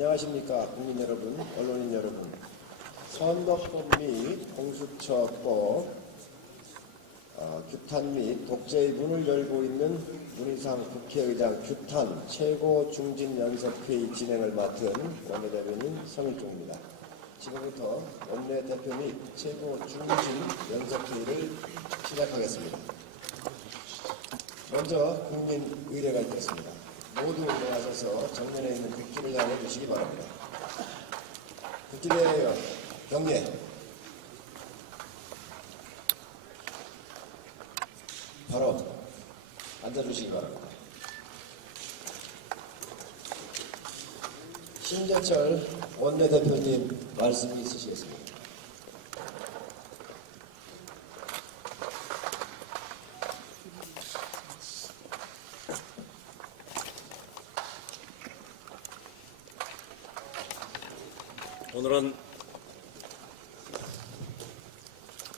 안녕하십니까 국민 여러분, 언론인 여러분. 선거법 및 공수처법 규탄 및 독재의 문을 열고 있는 문희상 국회의장 규탄 최고 중진연석회의 진행을 맡은 원내대변인 성일종입니다. 지금부터 원내대표 및 최고 중진연석회의를 시작하겠습니다. 먼저 국민 의례가 있겠습니다. 모두 일어나셔서 정면에 있는 국기를 향해 주시기 바랍니다. 국기대회원 경례. 바로 앉아주시기 바랍니다. 신재철 원내대표님 말씀이 있으시겠습니다.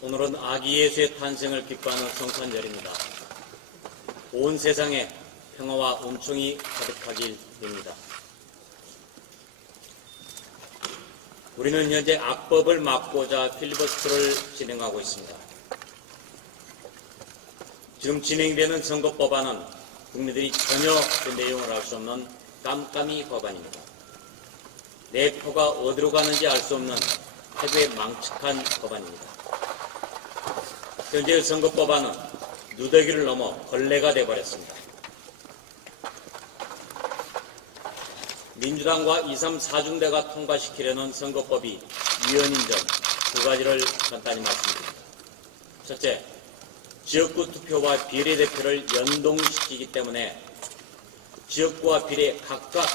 오늘은 아기 예수의 탄생을 기뻐하는 성탄절입니다. 온 세상에 평화와 은총이 가득하길 빕니다. 우리는 현재 악법을 막고자 필리버스터를 진행하고 있습니다. 지금 진행되는 선거법안은 국민들이 전혀 그 내용을 알 수 없는 깜깜이 법안입니다. 내 표가 어디로 가는지 알 수 없는 패배에 망측한 법안입니다. 현재의 선거법안은 누더기를 넘어 걸레가 되어버렸습니다. 민주당과 2, 3, 4중대가 통과시키려는 선거법이 위헌인 점 두 가지를 간단히 말씀드립니다. 첫째, 지역구 투표와 비례대표를 연동시키기 때문에 지역구와 비례 각각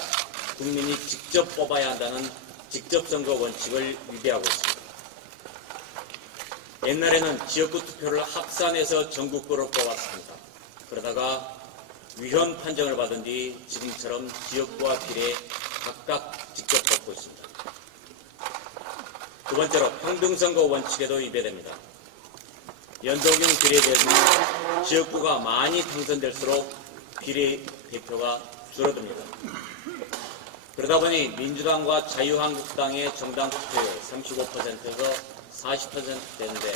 국민이 직접 뽑아야 한다는 직접선거 원칙을 위배하고 있습니다. 옛날에는 지역구 투표를 합산해서 전국구로 뽑았습니다. 그러다가 위헌 판정을 받은 뒤 지금처럼 지역구와 비례 각각 직접 뽑고 있습니다. 두 번째로 평등선거 원칙에도 위배됩니다. 연동형 비례대표는 지역구가 많이 당선될수록 비례대표가 줄어듭니다. 그러다 보니 민주당과 자유한국당의 정당 투표율 35%에서 40% 되는데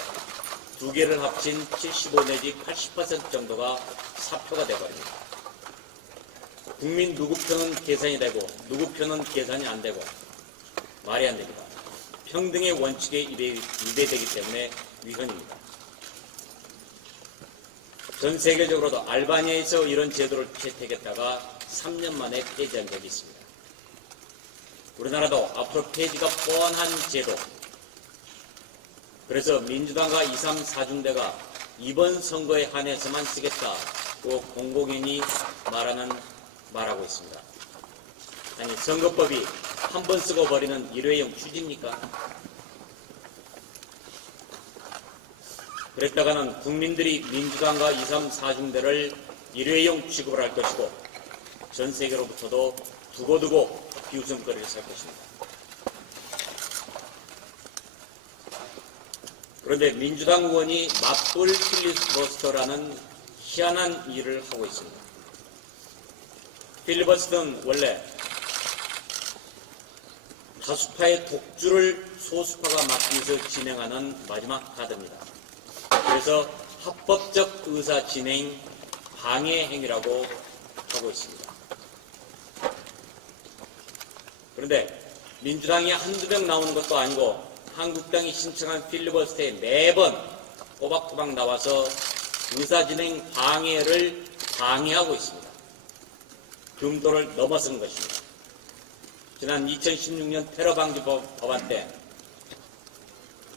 두 개를 합친 75 내지 80% 정도가 사표가 되어버립니다. 국민 누구 표는 계산이 되고 누구 표는 계산이 안 되고 말이 안 됩니다. 평등의 원칙에 위배되기 때문에 위헌입니다. 전 세계적으로도 알바니아에서 이런 제도를 채택했다가 3년 만에 폐지한 적이 있습니다. 우리나라도 앞으로 폐지가 뻔한 제도, 그래서 민주당과 2, 3, 4중대가 이번 선거에 한해서만 쓰겠다고 공공연히 말하고 있습니다. 아니, 선거법이 한 번 쓰고 버리는 일회용 휴지입니까? 그랬다가는 국민들이 민주당과 2, 3, 4중대를 일회용 취급을 할 것이고 전 세계로부터도 두고두고 비웃음거리를 살 것입니다. 그런데 민주당 의원이 맞불 필리버스터라는 희한한 일을 하고 있습니다. 필리버스터는 원래 다수파의 독주를 소수파가 막기 위해서 진행하는 마지막 카드입니다. 그래서 합법적 의사 진행 방해 행위라고 하고 있습니다. 그런데 민주당이 한두 명 나오는 것도 아니고 한국당이 신청한 필리버스터에 매번 꼬박꼬박 나와서 의사진행 방해를 방해하고 있습니다. 금도를 넘어선 것입니다. 지난 2016년 테러방지 법안 때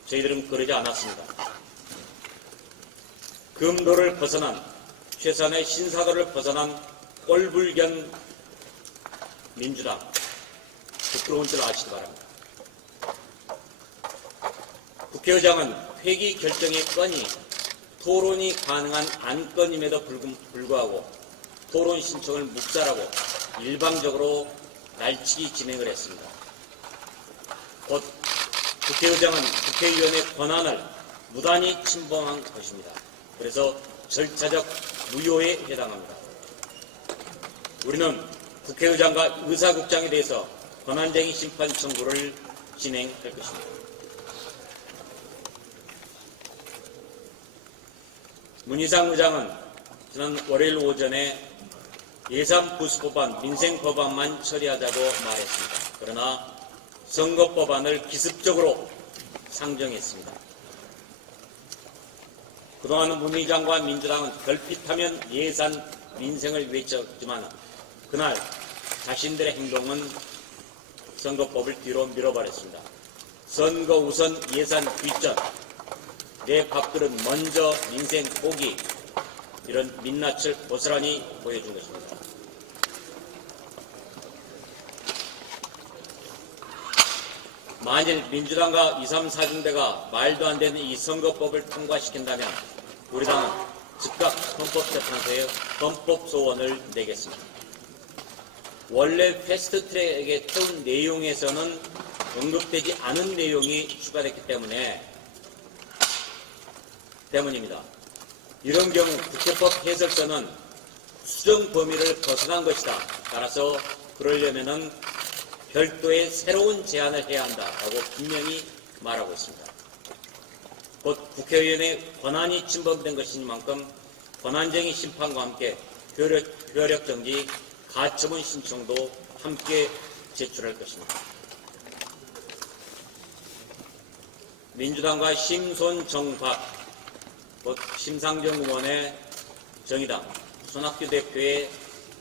저희들은 그러지 않았습니다. 금도를 벗어난, 최소한의 신사도를 벗어난 꼴불견 민주당, 부끄러운 줄 아시기 바랍니다. 국회의장은 회기 결정의 건이 토론이 가능한 안건임에도 불구하고 토론 신청을 묵살하고 일방적으로 날치기 진행을 했습니다. 곧 국회의장은 국회의원의 권한을 무단히 침범한 것입니다. 그래서 절차적 무효에 해당합니다. 우리는 국회의장과 의사국장에 대해서 권한쟁의 심판 청구를 진행할 것입니다. 문희상 의장은 지난 월요일 오전에 예산 부수법안, 민생법안만 처리하자고 말했습니다. 그러나 선거법안을 기습적으로 상정했습니다. 그동안 문 의장과 민주당은 결핍하면 예산, 민생을 외쳤지만 그날 자신들의 행동은 선거법을 뒤로 밀어버렸습니다. 선거 우선 예산 뒷전, 내 밥그릇 먼저 민생 포기, 이런 민낯을 고스란히 보여준 것입니다. 만일 민주당과 2, 3, 4중대가 말도 안 되는 이 선거법을 통과시킨다면 우리 당은 즉각 헌법재판소에 헌법소원을 내겠습니다. 원래 패스트트랙에 태운 내용에서는 언급되지 않은 내용이 추가됐기 때문입니다. 이런 경우 국회법 해석서는 수정 범위를 벗어난 것이다. 따라서 그러려면은 별도의 새로운 제안을 해야 한다라고 분명히 말하고 있습니다. 곧 국회의원의 권한이 침범된 것이니만큼 권한쟁의 심판과 함께 효력정지, 가처분 신청도 함께 제출할 것입니다. 민주당과 심손정박, 곧 심상정 의원의 정의당, 손학규 대표의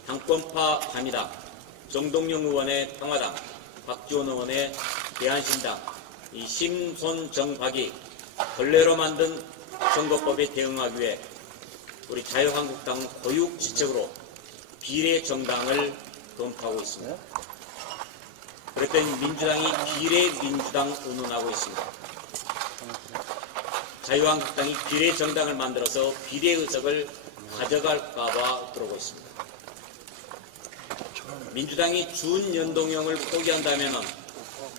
당권파 가미당, 정동영 의원의 평화당, 박지원 의원의 대한신당, 이 심손정박이 본래로 만든 선거법에 대응하기 위해 우리 자유한국당 고육지책으로 비례정당을 검토하고 있습니다. 그랬더니 민주당이 비례민주당 운운하고 있습니다. 자유한국당이 비례정당을 만들어서 비례의석을 가져갈까봐 그러고 있습니다. 민주당이 준연동형을 포기한다면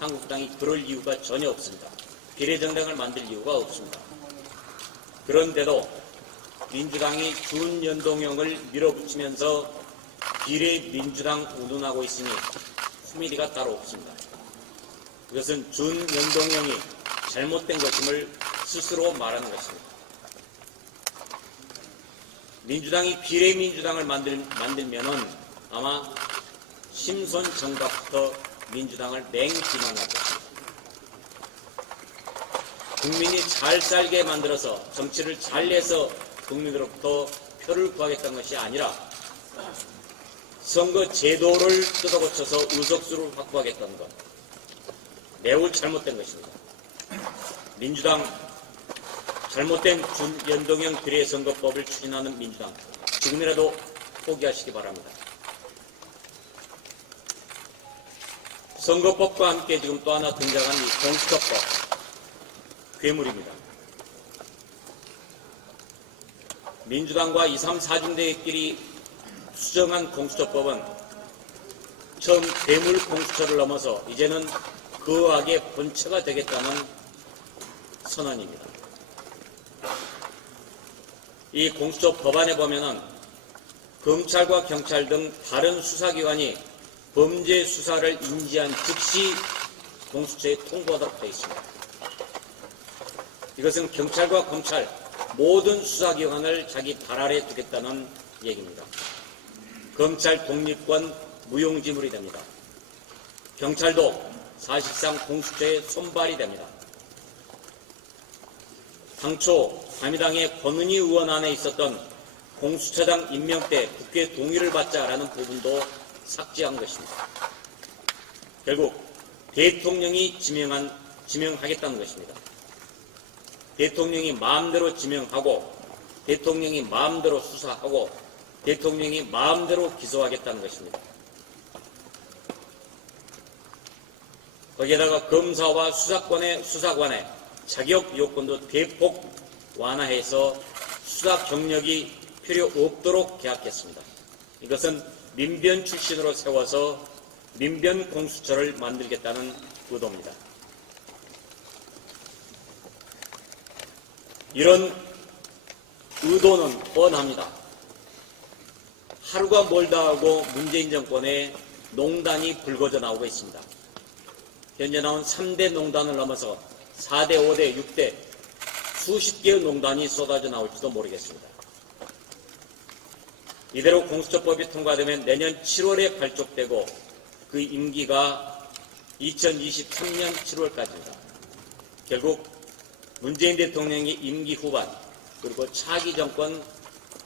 한국당이 그럴 이유가 전혀 없습니다. 비례정당을 만들 이유가 없습니다. 그런데도 민주당이 준연동형을 밀어붙이면서 비례민주당 운운하고 있으니 코미디가 따로 없습니다. 그것은 준연동형이 잘못된 것임을 스스로 말하는 것입니다. 민주당이 비례민주당을 만들면은 아마 심손정박부터 민주당을 맹비난할 것입니다. 국민이 잘 살게 만들어서 정치를 잘 내서 국민으로부터 표를 구하겠다는 것이 아니라 선거 제도를 뜯어고쳐서 의석수를 확보하겠다는 것, 매우 잘못된 것입니다. 민주당 잘못된 준연동형 비례선거법을 추진하는 민주당, 지금이라도 포기하시기 바랍니다. 선거법과 함께 지금 또 하나 등장한 이 공수처법, 괴물입니다. 민주당과 2, 3, 4중대끼리 수정한 공수처법은 처음 괴물 공수처를 넘어서 이제는 그 악의 본체가 되겠다는 선언입니다. 이 공수처 법안에 보면은 검찰과 경찰 등 다른 수사기관이 범죄 수사를 인지한 즉시 공수처에 통보하도록 되어 있습니다. 이것은 경찰과 검찰 모든 수사기관을 자기 발 아래 두겠다는 얘기입니다. 검찰 독립권 무용지물이 됩니다. 경찰도 사실상 공수처의 손발이 됩니다. 당초 자유당의 권은희 의원 안에 있었던 공수처장 임명 때 국회 동의를 받자라는 부분도 삭제한 것입니다. 결국 대통령이 지명하겠다는 것입니다. 대통령이 마음대로 지명하고 대통령이 마음대로 수사하고 대통령이 마음대로 기소하겠다는 것입니다. 거기에다가 검사와 수사관의 자격 요건도 대폭 완화해서 수사 경력이 필요 없도록 계약했습니다. 이것은 민변 출신으로 세워서 민변 공수처를 만들겠다는 의도입니다. 이런 의도는 뻔합니다. 하루가 멀다 하고 문재인 정권의 농단이 불거져 나오고 있습니다. 현재 나온 3대 농단을 넘어서 4대, 5대, 6대 수십 개의 농단이 쏟아져 나올지도 모르겠습니다. 이대로 공수처법이 통과되면 내년 7월에 발족되고 그 임기가 2023년 7월까지입니다. 결국 문재인 대통령의 임기 후반 그리고 차기 정권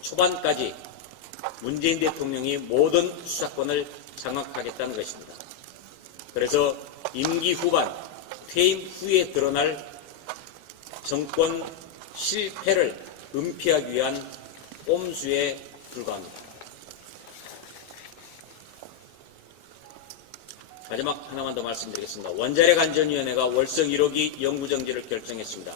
초반까지 문재인 대통령이 모든 수사권을 장악하겠다는 것입니다. 그래서 임기 후반, 퇴임 후에 드러날 정권 실패를 은폐하기 위한 꼼수에 불과합니다. 마지막 하나만 더 말씀드리겠습니다. 원자력 안전위원회가 월성 1호기 영구정지를 결정했습니다.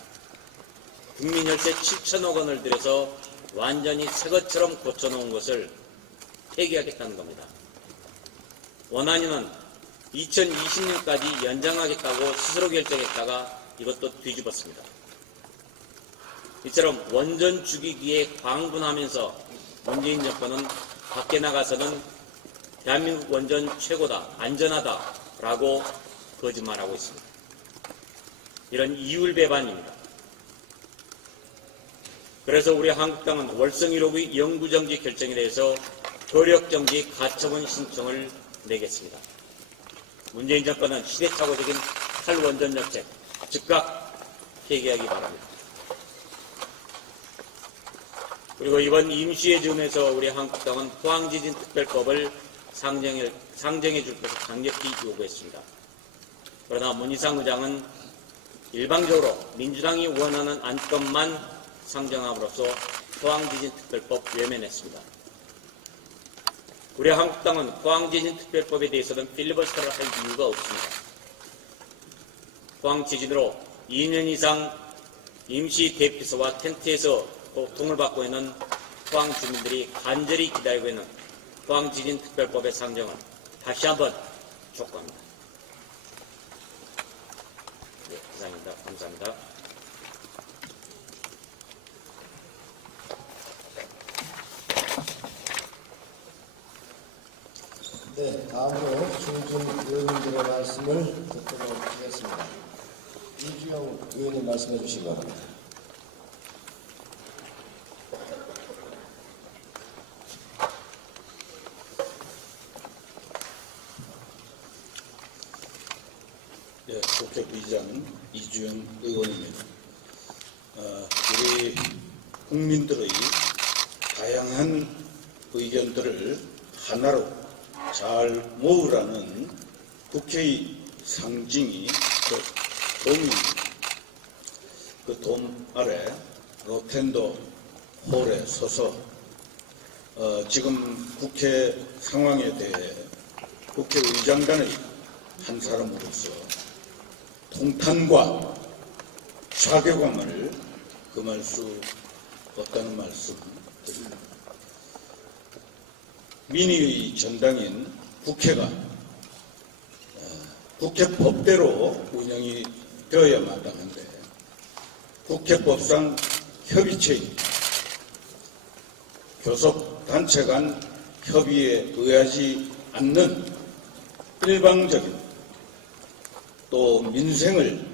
국민 혈세 7천억 원을 들여서 완전히 새 것처럼 고쳐놓은 것을 폐기하겠다는 겁니다. 원안위는 2020년까지 연장하겠다고 스스로 결정했다가 이것도 뒤집었습니다. 이처럼 원전 죽이기에 광분하면서 문재인 정권은 밖에 나가서는 대한민국 원전 최고다, 안전하다라고 거짓말하고 있습니다. 이런 이율배반입니다. 그래서 우리 한국당은 월성 1호기 영구정지 결정에 대해서 효력정지 가처분 신청을 내겠습니다. 문재인 정권은 시대착오적인 탈원전 정책 즉각 폐기하기 바랍니다. 그리고 이번 임시회전에서 우리 한국당은 포항지진 특별법을 상정해 줄 것을 강력히 요구했습니다. 그러나 문희상 의장은 일방적으로 민주당이 원하는 안건만 상정함으로써 포항지진 특별법 외면했습니다. 우리 한국당은 포항지진 특별법에 대해서는 필리버스터를 할 이유가 없습니다. 포항지진으로 2년 이상 임시 대피소와 텐트에서 고통을 받고 있는 포항 주민들이 간절히 기다리고 있는 포항지진 특별법의 상정을 다시 한번 촉구합니다. 네, 이상입니다. 감사합니다. 네, 다음으로 중진 의원님들의 말씀을 듣도록 하겠습니다. 이주영 의원님 말씀해 주시기 바랍니다. 네, 국회의장 이주영 의원입니다. 우리 국민들의 다양한 의견들을 하나로 잘 모으라는 국회의 상징이 그 돔입니다. 그 돔 아래 로텐도 홀에 서서 지금 국회 상황에 대해 국회의장단의 한 사람으로서 통탄과 자괴감을 금할 수 없다는 말씀 드립니다. 민의의 전당인 국회가 국회 법대로 운영이 되어야 마땅한데 국회법상 협의체인 교섭단체 간 협의에 의하지 않는 일방적인 또 민생을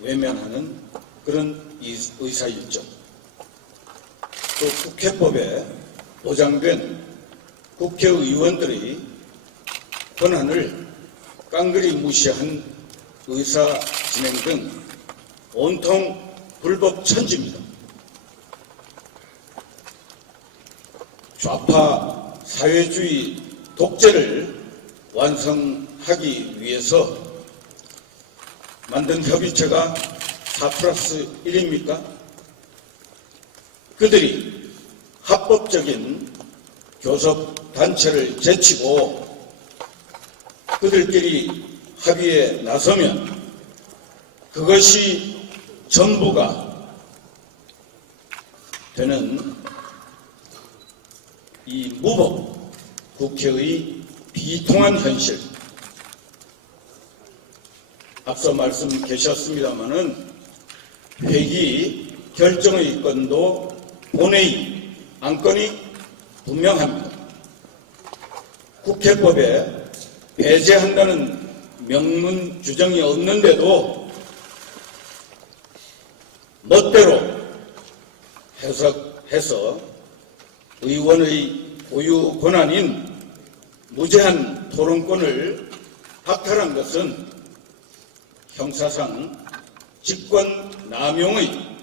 외면하는 그런 의사일정, 또 국회법에 보장된 국회의원들의 권한을 깡그리 무시한 의사 진행 등 온통 불법 천지입니다. 좌파 사회주의 독재를 완성하기 위해서 만든 협의체가 4+1입니까? 그들이 합법적인 교섭단체를 제치고 그들끼리 합의에 나서면 그것이 전부가 되는 이 무법 국회의 비통한 현실, 앞서 말씀 계셨습니다마는 회기 결정의 건도 본회의 안건이 분명합니다. 국회법에 배제한다는 명문 규정이 없는데도 멋대로 해석해서 의원의 고유 권한인 무제한 토론권을 박탈한 것은 형사상 직권 남용의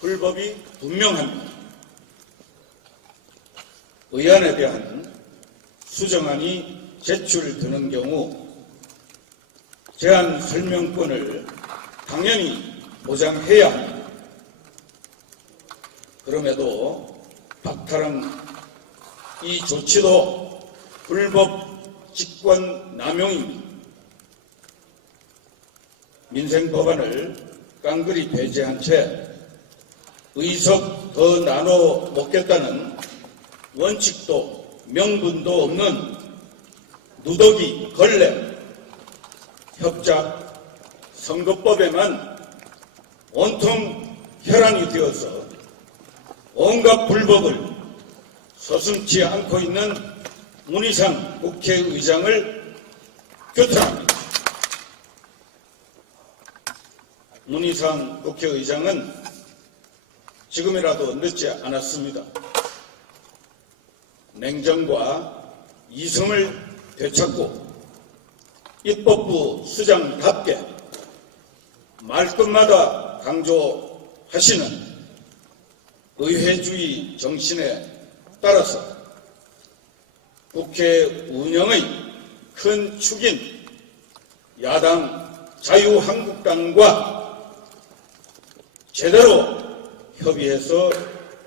불법이 분명합니다. 의안에 대한 수정안이 제출되는 경우 제안 설명권을 당연히 보장해야 합니다. 그럼에도 박탈한 이 조치도 불법 직권 남용입니다. 민생법안을 깡그리 배제한 채 의석 더 나눠 먹겠다는 원칙도 명분도 없는 누더기 걸레 협작 선거법에만 온통 혈안이 되어서 온갖 불법을 서슴지 않고 있는 문희상 국회의장을 규탄합니다. 문희상 국회의장은 지금이라도 늦지 않았습니다. 냉정과 이성을 되찾고 입법부 수장답게 말끝마다 강조하시는 의회주의 정신에 따라서 국회 운영의 큰 축인 야당 자유한국당과 제대로 협의해서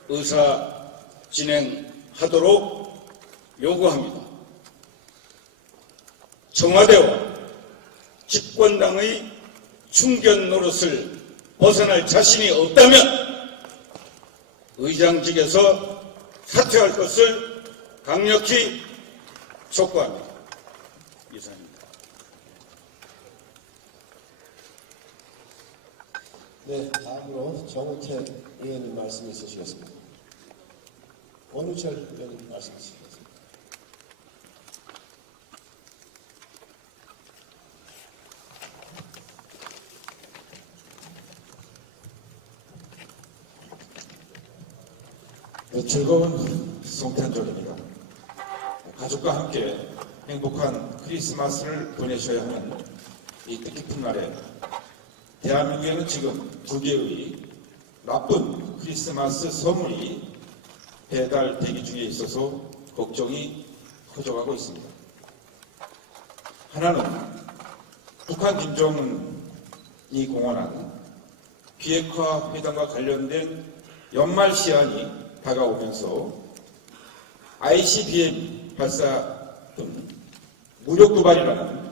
의사 진행하도록 요구합니다. 청와대와 집권당의 충견 노릇을 벗어날 자신이 없다면 의장직에서 사퇴할 것을 강력히 촉구합니다. 이상입니다. 네, 다음으로 정우택 의원님 말씀 있으시겠습니다. 원우철 의원님 말씀 있으시겠습니다. 즐거운 성탄절입니다. 가족과 함께 행복한 크리스마스를 보내셔야 하는 이 뜻깊은 날에 대한민국에는 지금 두 개의 나쁜 크리스마스 선물이 배달되기 중에 있어서 걱정이 커져가고 있습니다. 하나는 북한 김정은이 공언한 비핵화 회담과 관련된 연말 시한이 다가오면서 ICBM 발사 등 무력 도발이라는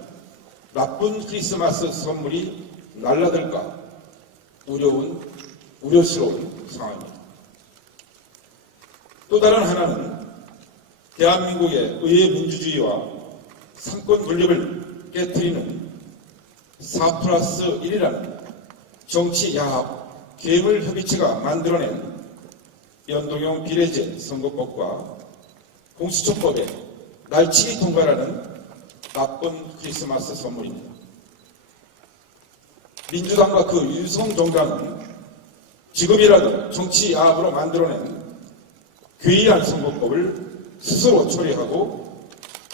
나쁜 크리스마스 선물이 날라들까 우려스러운 상황입니다. 또 다른 하나는 대한민국의 의회 민주주의와 상권 분립을 깨트리는 4+1이라는 정치 야합 괴물 협의체가 만들어낸 연동형 비례제 선거법과 공수처법의 날치기 통과라는 나쁜 크리스마스 선물입니다. 민주당과 그 유성정당은 지금이라도 정치 야합으로 만들어낸 괴이한 선거법을 스스로 처리하고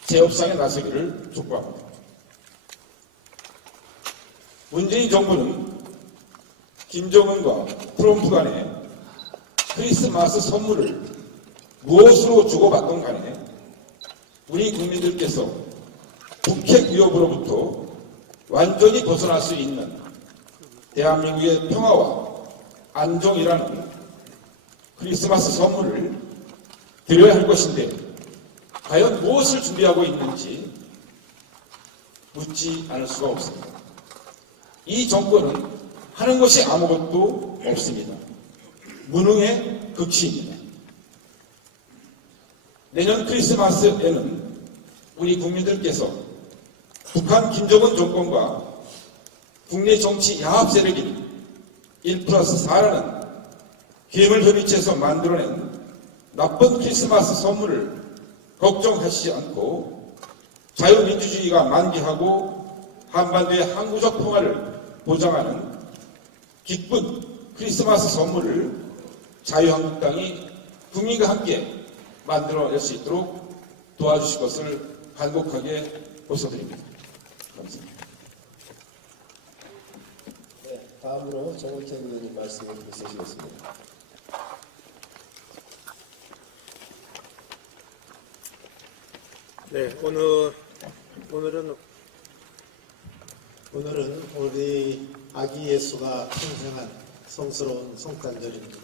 재협상에 나서기를 촉구합니다. 문재인 정부는 김정은과 트럼프 간에 크리스마스 선물을 무엇으로 주고받던 간에 우리 국민들께서 북핵 위협으로부터 완전히 벗어날 수 있는 대한민국의 평화와 안정이라는 크리스마스 선물을 드려야 할 것인데 과연 무엇을 준비하고 있는지 묻지 않을 수가 없습니다. 이 정권은 하는 것이 아무것도 없습니다. 무능의 극치입니다. 내년 크리스마스에는 우리 국민들께서 북한 김정은 정권과 국내 정치 야합 세력인 1+4라는 괴물 협의체에서 만들어낸 나쁜 크리스마스 선물을 걱정하시지 않고 자유민주주의가 만개하고 한반도의 항구적 평화를 보장하는 기쁜 크리스마스 선물을 자유한국당이 국민과 함께 만들어낼 수 있도록 도와주실 것을 간곡하게 호소드립니다. 감사합니다. 네, 다음으로 정우택 의원님 말씀을 있으시겠습니다. 네, 오늘은 우리 아기 예수가 탄생한 성스러운 성탄절입니다.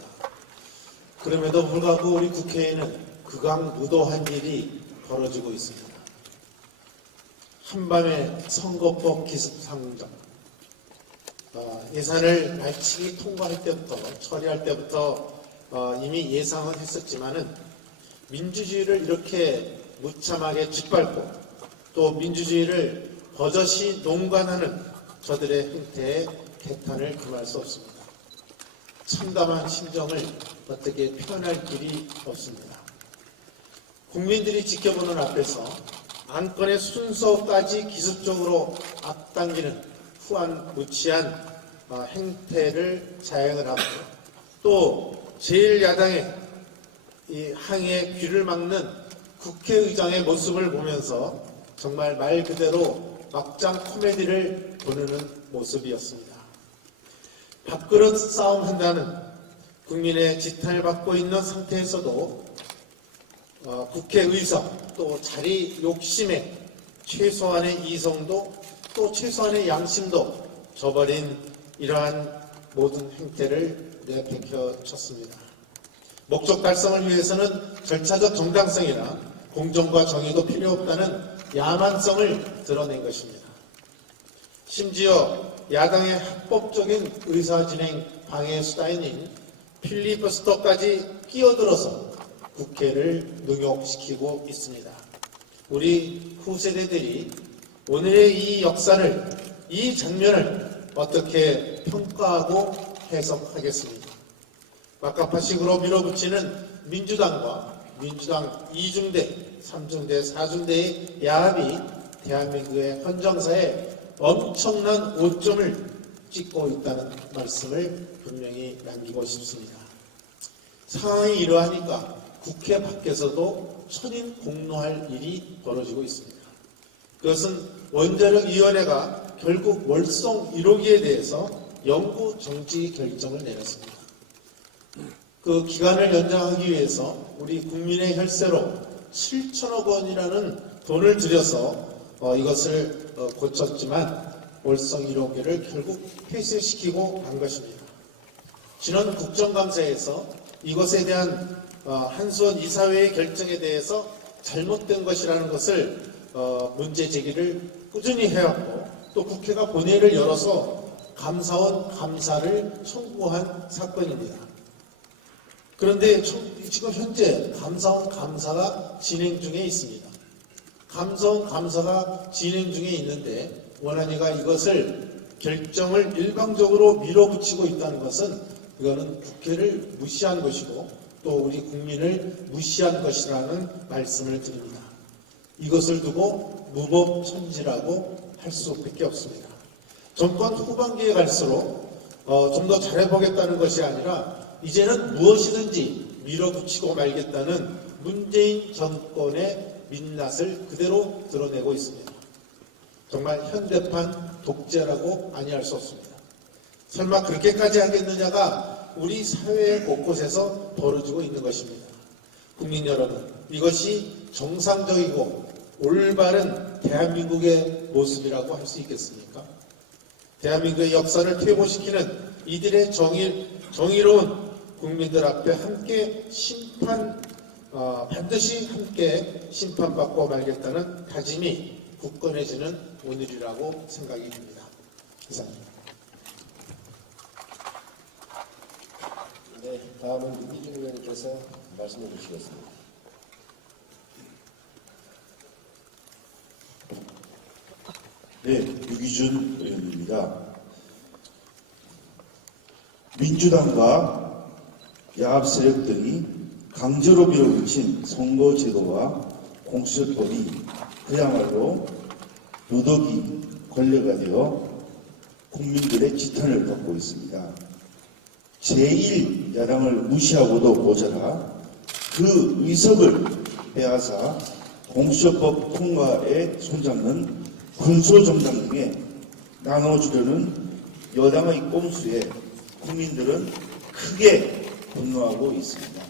그럼에도 불구하고 우리 국회에는 극악무도한 일이 벌어지고 있습니다. 한밤에 선거법 기습상정, 예산을 발칙이 통과할 때부터 처리할 때부터 이미 예상은 했었지만은 민주주의를 이렇게 무참하게 짓밟고 또 민주주의를 버젓이 농간하는 저들의 행태에 개탄을 금할 수 없습니다. 참담한 심정을 어떻게 표현할 길이 없습니다. 국민들이 지켜보는 앞에서 안건의 순서까지 기습적으로 앞당기는 후안무치한 행태를 자행을 하고 또 제1야당의 이 항의에 귀를 막는 국회의장의 모습을 보면서 정말 말 그대로 막장 코미디를 보내는 모습이었습니다. 밥그릇 싸움 한다는 국민의 지탄을 받고 있는 상태에서도 국회의석 또 자리 욕심에 최소한의 이성도 또 최소한의 양심도 저버린 이러한 모든 행태를 내팽겨쳤습니다. 목적 달성을 위해서는 절차적 정당성이나 공정과 정의도 필요 없다는 야만성을 드러낸 것입니다. 심지어 야당의 합법적인 의사진행 방해 수단인 필리버스터까지 끼어들어서 국회를 능욕시키고 있습니다. 우리 후세대들이 오늘의 이 역사를, 이 장면을 어떻게 평가하고 해석하겠습니까? 막가파식으로 밀어붙이는 민주당과 민주당 2중대, 3중대, 4중대의 야합이 대한민국의 헌정사에 엄청난 오점을 찍고 있다는 말씀을 분명히 남기고 싶습니다. 상황이 이러하니까 국회 밖에서도 천인공노할 일이 벌어지고 있습니다. 그것은 원자력위원회가 결국 월성 1호기에 대해서 영구 정지 결정을 내렸습니다. 그 기간을 연장하기 위해서 우리 국민의 혈세로 7천억 원이라는 돈을 들여서 이것을 고쳤지만 월성 1호기를 결국 폐쇄시키고 간 것입니다. 지난 국정감사에서 이것에 대한 한수원 이사회의 결정에 대해서 잘못된 것이라는 것을 문제 제기를 꾸준히 해왔고 또 국회가 본회의를 열어서 감사원 감사를 청구한 사건입니다. 그런데 지금 현재 감사원 감사가 진행 중에 있습니다. 감사원 감사가 진행 중에 있는데 원안위가 이것을 결정을 일방적으로 밀어붙이고 있다는 것은 이거는 국회를 무시한 것이고 또 우리 국민을 무시한 것이라는 말씀을 드립니다. 이것을 두고 무법천지라고 할 수밖에 없습니다. 정권 후반기에 갈수록 좀 더 잘해보겠다는 것이 아니라 이제는 무엇이든지 밀어붙이고 말겠다는 문재인 정권의 민낯을 그대로 드러내고 있습니다. 정말 현대판 독재라고 아니할 수 없습니다. 설마 그렇게까지 하겠느냐가 우리 사회 곳곳에서 벌어지고 있는 것입니다. 국민 여러분, 이것이 정상적이고 올바른 대한민국의 모습이라고 할 수 있겠습니까? 대한민국의 역사를 퇴보시키는 이들의 정의로운 국민들 앞에 함께 반드시 함께 심판받고 말겠다는 다짐이 굳건해지는 오늘이라고 생각이 듭니다. 이상입니다. 네, 다음은 이준 의원님께서 말씀해 주시겠습니다. 네, 유기준 의원입니다. 민주당과 야합 세력들이 강제로 밀어붙인 선거제도와 공수처법이 그야말로 도덕이 권력가 되어 국민들의 지탄을 받고 있습니다. 제1야당을 무시하고도 모자라 그 의석을 빼앗아 공수처법 통과에 손잡는 군소정당 등에 나눠주려는 여당의 꼼수에 국민들은 크게 분노하고 있습니다.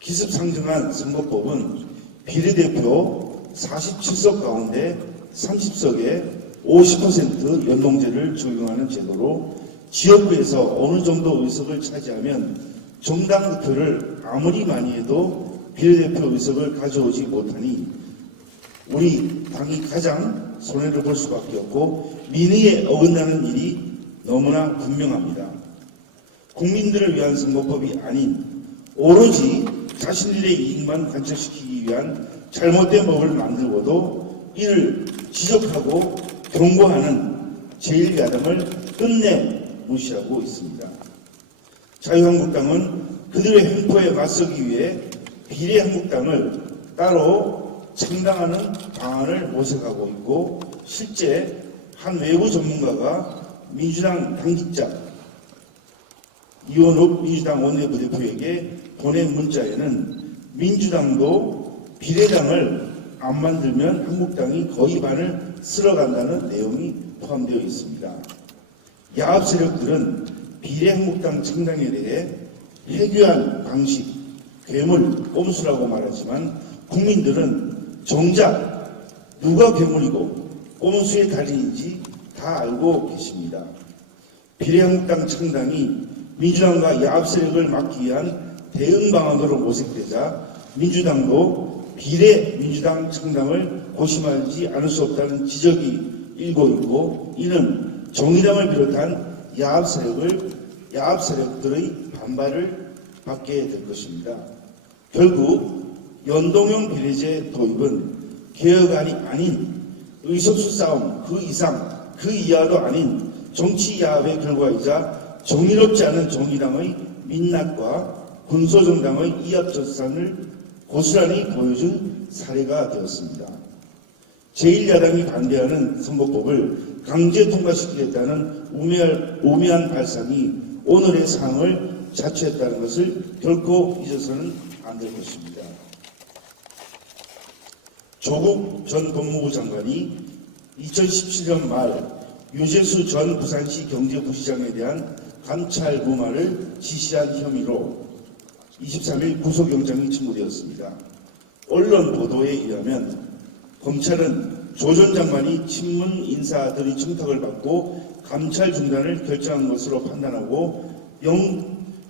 기습상정한 선거법은 비례대표 47석 가운데 30석에 50% 연동제를 적용하는 제도로 지역구에서 어느 정도 의석을 차지하면 정당 득표를 아무리 많이 해도 비례대표 의석을 가져오지 못하니 우리 당이 가장 손해를 볼 수밖에 없고 민의에 어긋나는 일이 너무나 분명합니다. 국민들을 위한 선거법이 아닌 오로지 자신들의 이익만 관철시키기 위한 잘못된 법을 만들고도 이를 지적하고 경고하는 제1야당을 끝내 무시하고 있습니다. 자유한국당은 그들의 횡포에 맞서기 위해 비례한국당을 따로 창당하는 방안을 모색하고 있고 실제 한 외부 전문가가 민주당 당직자 이원욱 민주당 원내부대표에게 보낸 문자에는 민주당도 비례당을 안 만들면 한국당이 거의 반을 쓸어간다는 내용이 포함되어 있습니다. 야합 세력들은 비례한국당 창당에 대해 해괴한 방식, 괴물, 꼼수라고 말하지만 국민들은 정작 누가 괴물이고 꼼수의 달인인지 다 알고 계십니다. 비례한국당 창당이 민주당과 야합 세력을 막기 위한 대응 방안으로 모색되자 민주당도 비례민주당 창당을 고심하지 않을 수 없다는 지적이 일고 있고 이는 정의당을 비롯한 야합 세력들의 반발을 받게 될 것입니다. 결국 연동형 비례제 도입은 개혁안이 아닌 의석수 싸움 그 이상 그 이하도 아닌 정치 야합의 결과이자 정의롭지 않은 정의당의 민낯과 군소정당의 이합전산을 고스란히 보여준 사례가 되었습니다. 제1야당이 반대하는 선거법을 강제 통과시키겠다는 우매한 발상이 오늘의 상황을 자초했다는 것을 결코 잊어서는 안 될 것입니다. 조국 전 법무부 장관이 2017년 말 유재수 전 부산시 경제부시장에 대한 감찰 무마를 지시한 혐의로 23일 구속영장이 청구되었습니다. 언론 보도에 의하면 검찰은 조 전 장관이 친문 인사들의 청탁을 받고 감찰 중단을 결정한 것으로 판단하고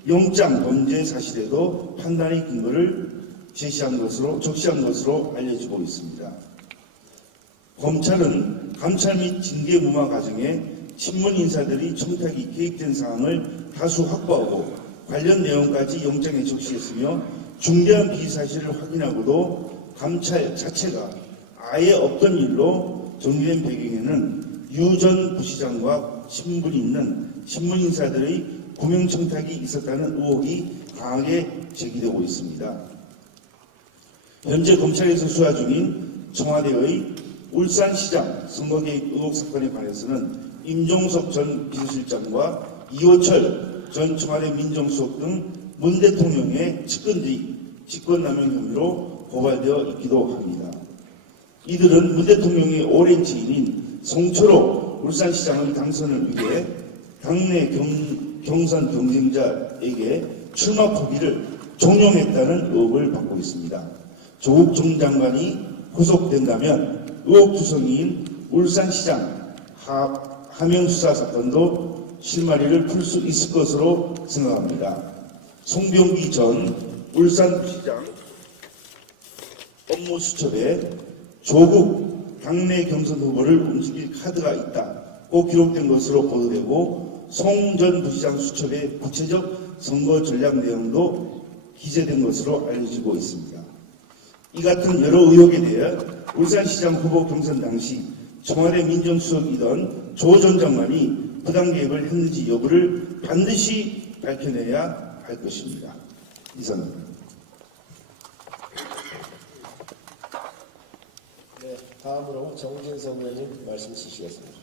영장 범죄 사실에도 판단의 근거를 적시한 것으로 알려지고 있습니다. 검찰은 감찰 및 징계 무마 과정에 친문 인사들이 청탁이 개입된 사항을 다수 확보하고 관련 내용까지 영장에 적시했으며 중대한 비사실을 확인하고도 감찰 자체가 아예 없던 일로 정리된 배경에는 유 전 부시장과 친분이 있는 친문 인사들의 구명 청탁이 있었다는 의혹이 강하게 제기되고 있습니다. 현재 검찰에서 수사 중인 청와대의 울산시장 선거개입 의혹 사건에 관해서는 임종석 전 비서실장과 이호철 전 청와대 민정수석 등 문 대통령의 측근들이 직권남용 혐의로 고발되어 있기도 합니다. 이들은 문 대통령의 오랜 지인인 송철호 울산시장의 당선을 위해 당내 경선 경쟁자에게 출마 포기를 종용했다는 의혹을 받고 있습니다. 조국 전 장관이 구속된다면 의혹투성이인 울산시장 하명수사 사건도 실마리를 풀 수 있을 것으로 생각합니다. 송병기 전 울산시장 업무수첩에 조국 당내 경선 후보를 움직일 카드가 있다고 기록된 것으로 보도되고 송 전 부시장 수첩의 구체적 선거 전략 내용도 기재된 것으로 알려지고 있습니다. 이 같은 여러 의혹에 대해 울산시장 후보 경선 당시 청와대 민정수석이던 조 전 장관이 부당 개입을 했는지 여부를 반드시 밝혀내야 할 것입니다. 이상입니다. 다음으로 정진석 의원님 말씀 주시겠습니다.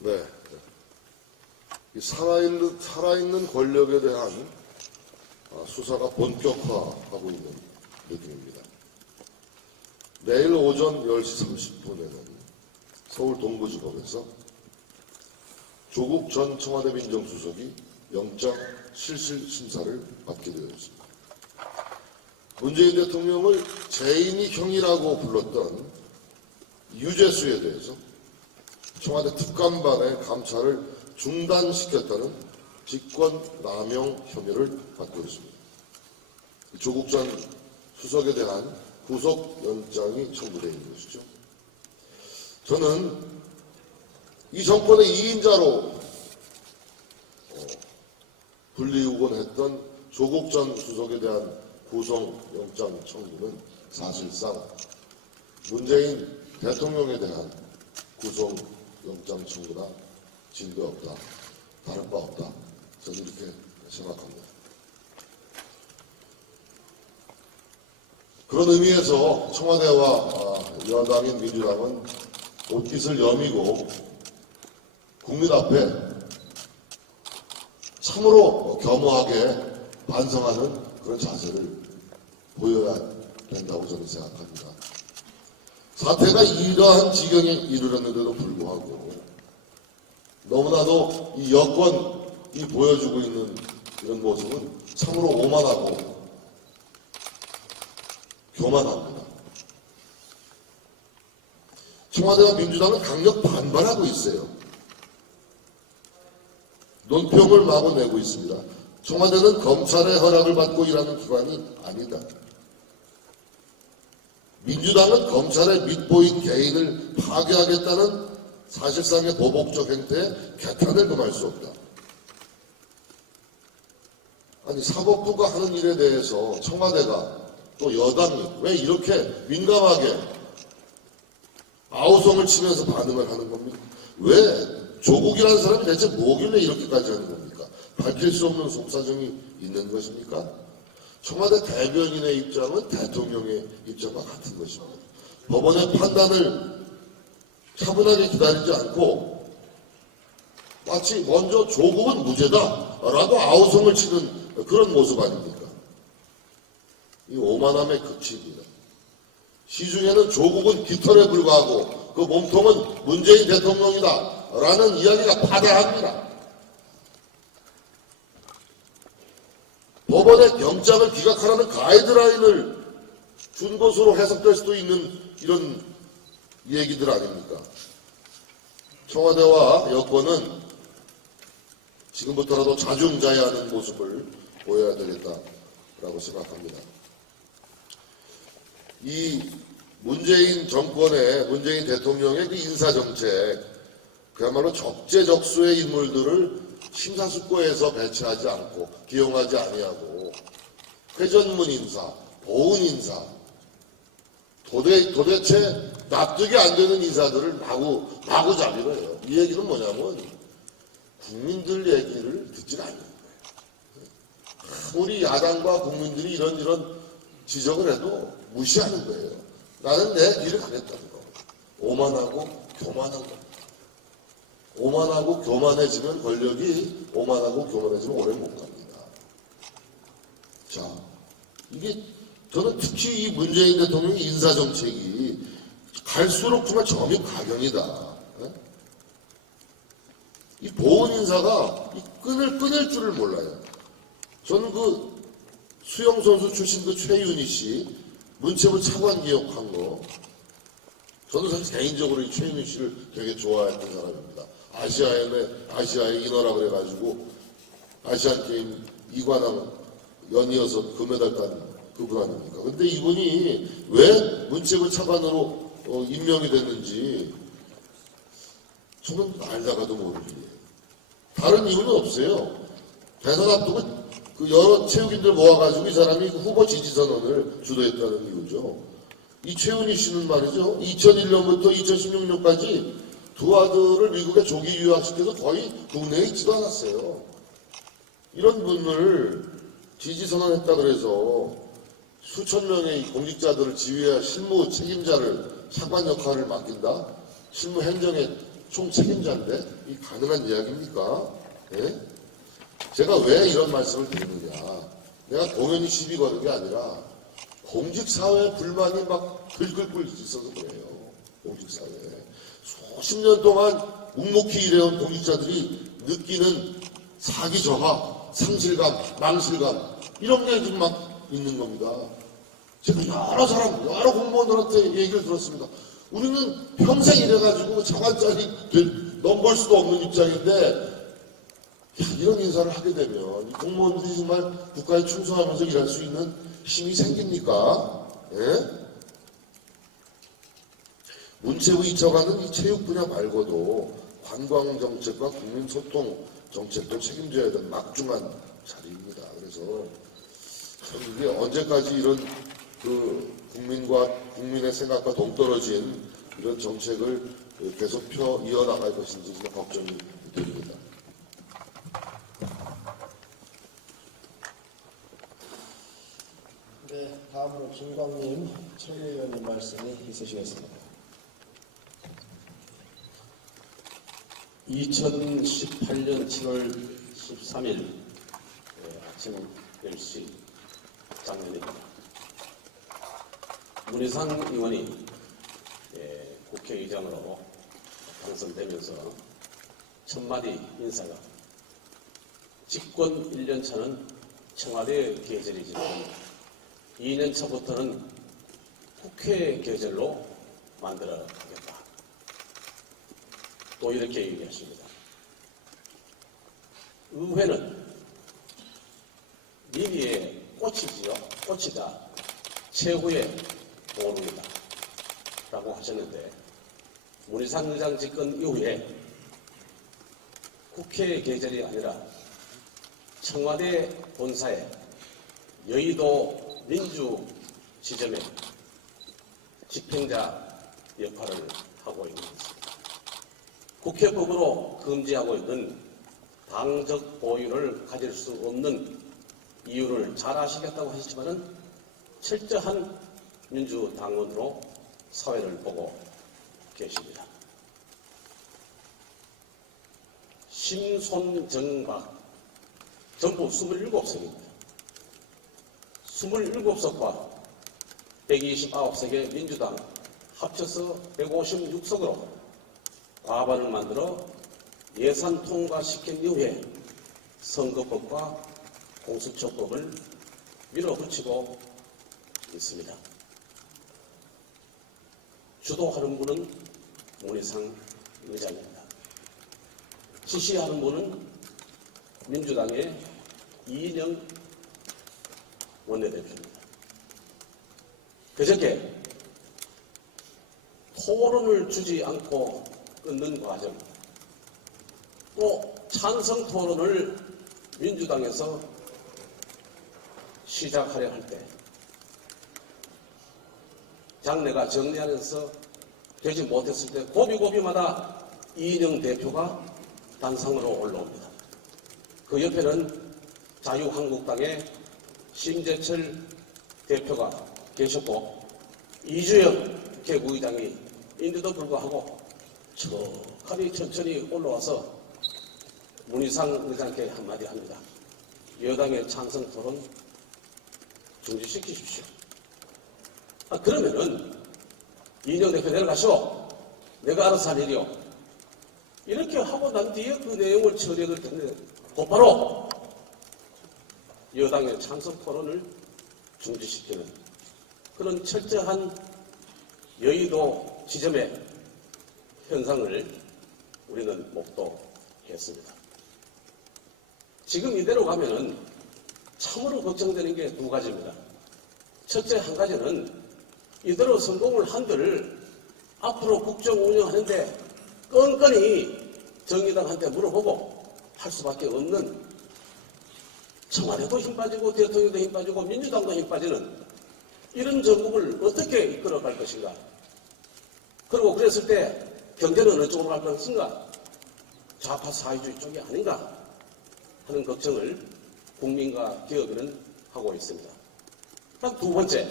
네. 이 살아있는 권력에 대한 수사가 본격화하고 있는 느낌입니다. 내일 오전 10시 30분에는 서울 동부지법에서 조국 전 청와대 민정수석이 영장 실질 심사를 받게 되어 있습니다. 문재인 대통령을 재인이 형이라고 불렀던 유재수에 대해서 청와대 특감반의 감찰을 중단시켰다는 직권남용 혐의를 받고 있습니다. 조국 전 수석에 대한 구속영장이 청구되어 있는 것이죠. 저는 이 정권의 2인자로 불리우곤 했던 조국 전 수석에 대한 구속영장 청구는 사실상 문재인 대통령에 대한 구속영장 청구나 진도 없다, 다른 바 없다. 저는 이렇게 생각합니다. 그런 의미에서 청와대와 여당인 민주당은 옷깃을 여미고 국민 앞에 참으로 겸허하게 반성하는 그런 자세를 보여야 된다고 저는 생각합니다. 사태가 이러한 지경에 이르렀는데도 불구하고 너무나도 이 여권이 보여주고 있는 이런 모습은 참으로 오만하고 교만합니다. 청와대와 민주당은 강력 반발하고 있어요. 논평을 마구 내고 있습니다. 청와대는 검찰의 허락을 받고 일하는 기관이 아니다. 민주당은 검찰의 밑보인 개인을 파괴하겠다는 사실상의 보복적 행태에 개탄을 금할 수 없다. 아니 사법부가 하는 일에 대해서 청와대가 또 여당이 왜 이렇게 민감하게 아우성을 치면서 반응을 하는 겁니까? 왜 조국이라는 사람이 대체 뭐길래 이렇게까지 하는 겁니까? 밝힐 수 없는 속사정이 있는 것입니까? 청와대 대변인의 입장은 대통령의 입장과 같은 것입니다. 법원의 판단을 차분하게 기다리지 않고 마치 먼저 조국은 무죄다라고 아우성을 치는 그런 모습 아닙니까? 이 오만함의 극치입니다. 시중에는 조국은 깃털에 불과하고 그 몸통은 문재인 대통령이다 라는 이야기가 파다합니다. 법원의 영장을 기각하라는 가이드라인을 준 것으로 해석될 수도 있는 이런 얘기들 아닙니까? 청와대와 여권은 지금부터라도 자중자애하는 모습을 보여야 되겠다라고 생각합니다. 이 문재인 정권의 문재인 대통령의 그 인사정책 그야말로 적재적소의 인물들을 심사숙고해서 배치하지 않고 기용하지 아니하고 회전문 인사, 보훈 인사 도대체 납득이 안 되는 인사들을 마구 잡이를 해요. 이 얘기는 뭐냐면 국민들 얘기를 듣지 않는 거예요. 아무리 야당과 국민들이 이런 지적을 해도 무시하는 거예요. 나는 내 길을 가겠다는 거. 오만하고 교만한 겁니다. 오만하고 교만해지면 권력이 오만하고 교만해지면 오래 못 갑니다. 자, 이게 저는 특히 이 문재인 대통령의 인사정책이 갈수록 정말 점이 가경이다. 이 보훈 인사가 끊을 줄을 몰라요. 저는 그 수영선수 출신 그 최윤희 씨 문체부 차관 기억한 거 저는 사실 개인적으로 이 최윤희 씨를 되게 좋아했던 사람입니다. 아시아의 인어라 그래가지고 아시안게임 2관왕 연이어서 금메달 딴 그분 아닙니까? 근데 이분이 왜 문체부 차관으로 임명이 됐는지 저는 알다가도 모르는 일이에요. 다른 이유는 없어요. 대선 앞두고 그 여러 체육인들 모아가지고 이 사람이 그 후보 지지선언을 주도했다는 이유죠. 이 최은희 씨는 말이죠. 2001년부터 2016년까지 두 아들을 미국에 조기 유학시켜서 거의 국내에 있지도 않았어요. 이런 분을 지지선언했다 그래서 수천 명의 공직자들을 지휘해야 실무 책임자를 차관 역할을 맡긴다? 실무 행정의 총 책임자인데 이 가능한 이야기입니까? 예? 제가 왜 이런 말씀을 드리느냐? 내가 공연히 시비 거는 게 아니라 공직사회에 불만이 막 글글글 있어서 그래요. 공직사회에. 수십 년 동안 묵묵히 일해온 공직자들이 느끼는 사기 저하, 상실감, 망실감 이런 게 지금 막 있는 겁니다. 제가 여러 사람, 여러 공무원들한테 얘기를 들었습니다. 우리는 평생 일해가지고 차관자리 넘볼 수도 없는 입장인데 이런 인사를 하게 되면 이 공무원들이 정말 국가에 충성하면서 일할 수 있는 힘이 생깁니까? 예? 문체부 2차관은 이 체육 분야 말고도 관광정책과 국민소통 정책도 책임져야 되는 막중한 자리입니다. 그래서 참 이게 언제까지 이런 국민의 생각과 동떨어진 이런 정책을 계속 이어나갈 것인지 걱정이 됩니다. 네, 다음으로 김광림 최고위원님 말씀이 있으시겠습니다. 2018년 7월 13일 아침 10시 장면입니다. 문희상 의원이 국회의장으로 당선되면서 첫마디 인사가 집권 1년차는 청와대 계절이지만 2년차부터는 국회 계절로 만들어가겠다. 또 이렇게 얘기하십니다. 의회는 민의의 꽃이지요. 꽃이다. 최후의 보루이다. 라고 하셨는데 문희상 의장 집권 이후에 국회 계절이 아니라 청와대 본사에 여의도 민주지점의 집행자 역할을 하고 있는 것입니다. 국회법으로 금지하고 있는 당적 보유를 가질 수 없는 이유를 잘 아시겠다고 하시지만은 철저한 민주당원으로 사회를 보고 계십니다. 심손정박 전부 27석입니다. 27석과 129석의 민주당 합쳐서 156석으로 과반을 만들어 예산 통과시킨 이후에 선거법과 공수처법을 밀어붙이고 있습니다. 주도하는 분은 문희상 의장입니다. 지시하는 분은 민주당의 이인영 원내대표입니다. 그저께 토론을 주지 않고 끊는 과정, 또 찬성 토론을 민주당에서 시작하려 할 때 장내가 정리하면서 되지 못했을 때 고비고비마다 이인영 대표가 단상으로 올라옵니다. 그 옆에는 자유한국당의 심재철 대표가 계셨고 이주영 개구의장이 인데도 불구하고 척하니 천천히 올라와서 문희상 의장께 한마디 합니다. 여당의 찬성 토론 중지시키십시오. 그러면은 이인영 대표 내려가시오. 내가 알아서 할 일이요. 이렇게 하고 난 뒤에 그 내용을 처리를 했는데 곧바로 여당의 찬성 토론을 중지시키는 그런 철저한 여의도 지점의 현상을 우리는 목도했습니다. 지금 이대로 가면은 참으로 걱정되는 게 두 가지입니다. 첫째 한 가지는 이대로 성공을 한들 앞으로 국정 운영하는데 끈끈이 정의당한테 물어보고 할 수밖에 없는 청와대도 힘 빠지고 대통령도 힘 빠지고 민주당도 힘 빠지는 이런 정국을 어떻게 이끌어갈 것인가. 그리고 그랬을 때 경제는 어느 쪽으로 갈 것인가. 좌파 사회주의 쪽이 아닌가 하는 걱정을 국민과 기업에는 하고 있습니다. 딱 두 번째,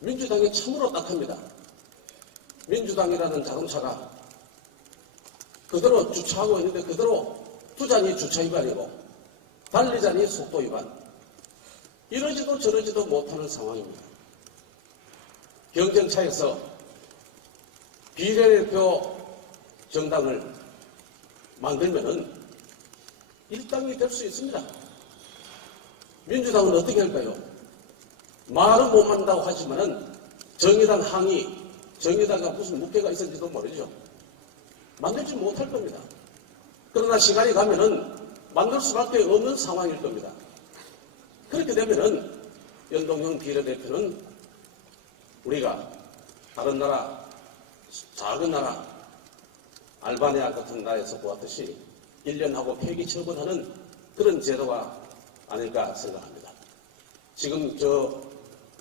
민주당이 참으로 딱합니다. 민주당이라는 자동차가 그대로 주차하고 있는데 그대로 두자니 주차 위반이고 달리자니 속도 위반, 이러지도 저러지도 못하는 상황입니다. 경쟁차에서 비례대표 정당을 만들면은 일당이 될 수 있습니다. 민주당은 어떻게 할까요? 말은 못 만든다고 하지만은 정의당 항의, 정의당과 무슨 묵계가 있었는지도 모르죠. 만들지 못할 겁니다. 그러나 시간이 가면은 만들 수밖에 없는 상황일 겁니다. 그렇게 되면은 연동형 비례대표는 우리가 다른 나라, 작은 나라, 알바니아 같은 나라에서 보았듯이 1년하고 폐기 처분하는 그런 제도가 아닐까 생각합니다. 지금 저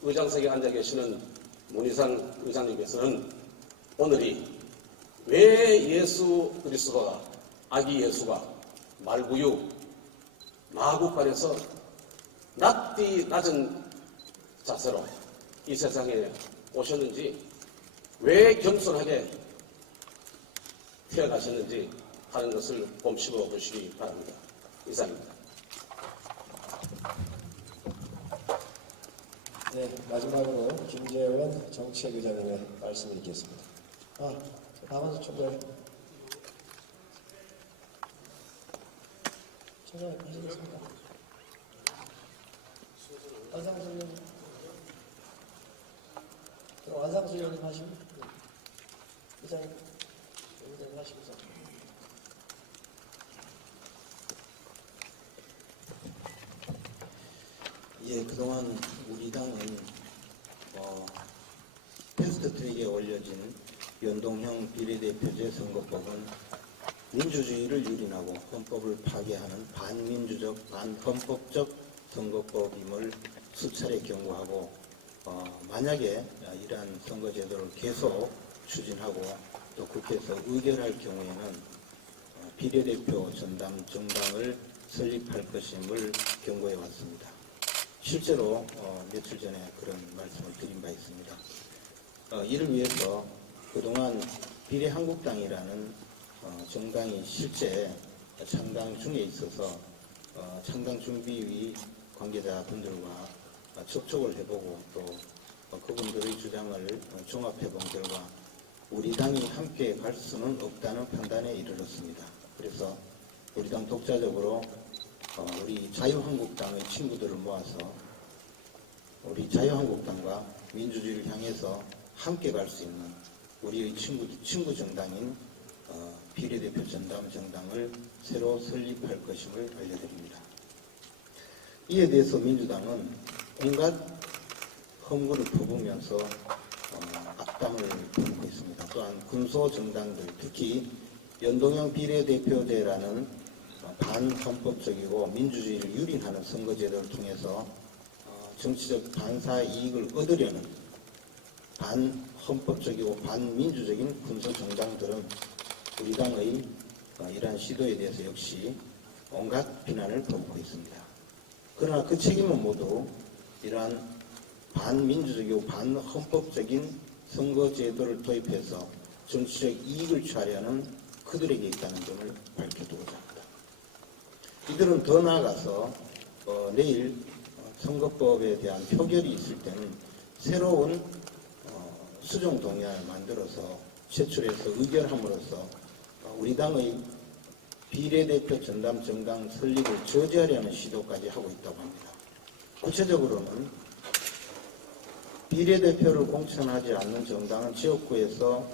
의장석에 앉아 계시는 문희상 의장님께서는 오늘이 왜 예수 그리스도가, 아기 예수가 말구유 마국간에서 낮디 낮은 자세로 이 세상에 오셨는지, 왜 겸손하게 태어나셨는지 하는 것을 곰씹어 보시기 바랍니다. 이상입니다. 네, 마지막으로 김재원 정책의장님의 말씀을 읽겠습니다. 다음은 총괄. 총괄 하시겠습니다. 완상수 의원님. 완상수 의원님 하시고, 의장님 하시고서. 예, 그동안 우리 당은 패스트트랙에 올려진 연동형 비례대표제 선거법은 민주주의를 유린하고 헌법을 파괴하는 반민주적, 반헌법적 선거법임을 수차례 경고하고 만약에 이러한 선거제도를 계속 추진하고 또 국회에서 의결할 경우에는 비례대표 전담 정당을 설립할 것임을 경고해 왔습니다. 실제로 며칠 전에 그런 말씀을 드린 바 있습니다. 이를 위해서 그동안 비례한국당이라는 정당이 실제 창당 중에 있어서 창당 준비위 관계자분들과 접촉을 해보고 또 그분들의 주장을 종합해본 결과 우리 당이 함께 갈 수는 없다는 판단에 이르렀습니다. 그래서 우리 당 독자적으로 우리 자유한국당의 친구들을 모아서 우리 자유한국당과 민주주의를 향해서 함께 갈 수 있는 우리의 친구 정당인 비례대표 전담 정당을 새로 설립할 것임을 알려드립니다. 이에 대해서 민주당은 온갖 험구를 퍼부으면서 악담을 퍼붓고 있습니다. 또한 군소 정당들, 특히 연동형 비례대표제라는 반헌법적이고 민주주의를 유린하는 선거제도를 통해서 정치적 반사 이익을 얻으려는 반헌법적이고 반민주적인 군소정당들은 우리 당의 이러한 시도에 대해서 역시 온갖 비난을 퍼붓고 있습니다. 그러나 그 책임은 모두 이러한 반민주적이고 반헌법적인 선거제도를 도입해서 정치적 이익을 취하려는 그들에게 있다는 점을 밝혀두고자 합니다. 이들은 더 나아가서 내일 선거법에 대한 표결이 있을 때는 새로운 수정동의안을 만들어서 제출해서 의결함으로써 우리 당의 비례대표 전담 정당 설립을 저지하려는 시도까지 하고 있다고 합니다. 구체적으로는 비례대표를 공천하지 않는 정당은 지역구에서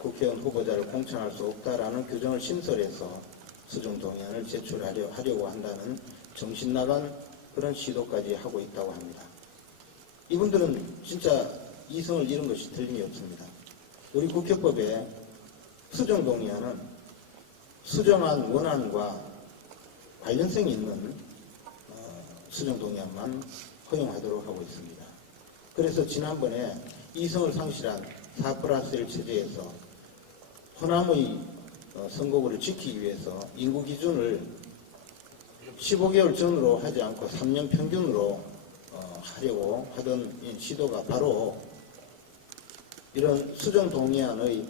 국회의원 후보자를 공천할 수 없다라는 규정을 신설해서 수정동의안을 제출하려고 한다는 정신나간 그런 시도까지 하고 있다고 합니다. 이분들은 진짜 이성을 잃은 것이 틀림이 없습니다. 우리 국회법에 수정동의안은 수정안 원안과 관련성이 있는 수정동의안만 허용하도록 하고 있습니다. 그래서 지난번에 이성을 상실한 4+1 체제에서 호남의 선거구를 지키기 위해서 인구 기준을 15개월 전으로 하지 않고 3년 평균으로 하려고 하던 이 시도가 바로 이런 수정동의안의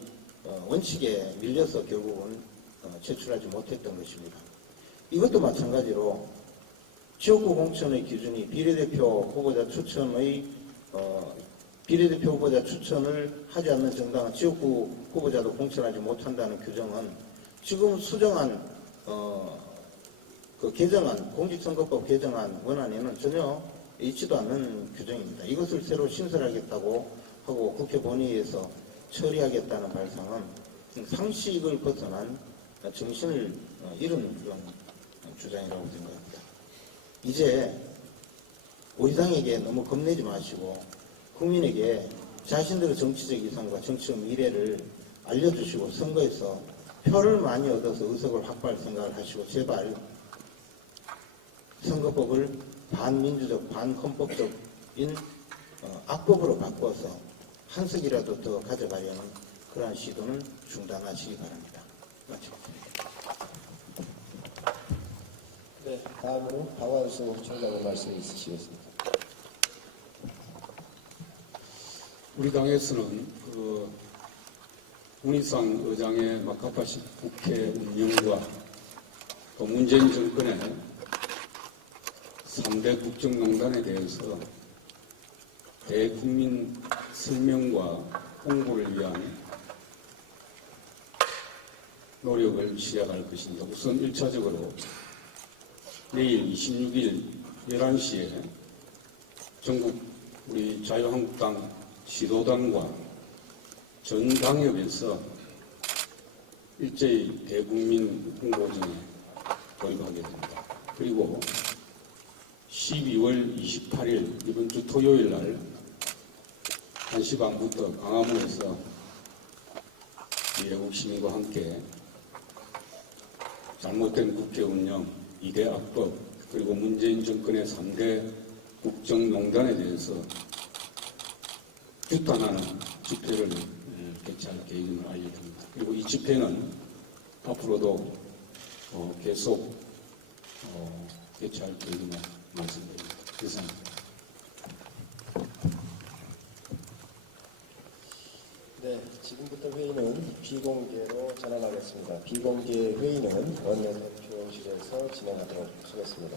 원칙에 밀려서 결국은 제출하지 못했던 것입니다. 이것도 마찬가지로 지역구 공천의 기준이 비례대표 후보자 추천을 하지 않는 정당은 지역구 후보자도 공천하지 못한다는 규정은 지금 수정한 그 개정안, 공직선거법 개정안 원안에는 전혀 있지도 않는 규정입니다. 이것을 새로 신설하겠다고 하고 국회 본회의에서 처리하겠다는 발상은 상식을 벗어난 정신을 잃은 그런 주장이라고 생각합니다. 이제 우리당에게 너무 겁내지 마시고 국민에게 자신들의 정치적 이상과 정치적 미래를 알려주시고 선거에서 표를 많이 얻어서 의석을 확보할 생각을 하시고 제발 선거법을 반민주적, 반헌법적인 악법으로 바꿔서 한 석이라도 더 가져가려는 그러한 시도는 중단하시기 바랍니다. 마치겠습니다. 네, 다음으로 박완수 총장의 말씀이 있으시겠습니다. 우리 당에서는 문희상 의장의 막가파식 국회 운영과 또 문재인 정권의 3대 국정농단에 대해서 대국민 설명과 홍보를 위한 노력을 시작할 것입니다. 우선 1차적으로 내일 26일 11시에 전국 우리 자유한국당 지도당과 전 당협에서 일제히 대국민 홍보전에 돌입하게 됩니다. 그리고 12월 28일 이번 주 토요일 날 1시 반부터 광화문에서 미래국 시민과 함께 잘못된 국회 운영, 2대 악법, 그리고 문재인 정권의 3대 국정농단에 대해서 규탄하는 집회를 개최할 계획임을 알려드립니다. 그리고 이 집회는 앞으로도 계속 개최할 계획임을 말씀드립니다. 이상입니다. 네, 지금부터 회의는 비공개로 전환하겠습니다. 비공개 회의는 원내대표실에서 진행하도록 하겠습니다.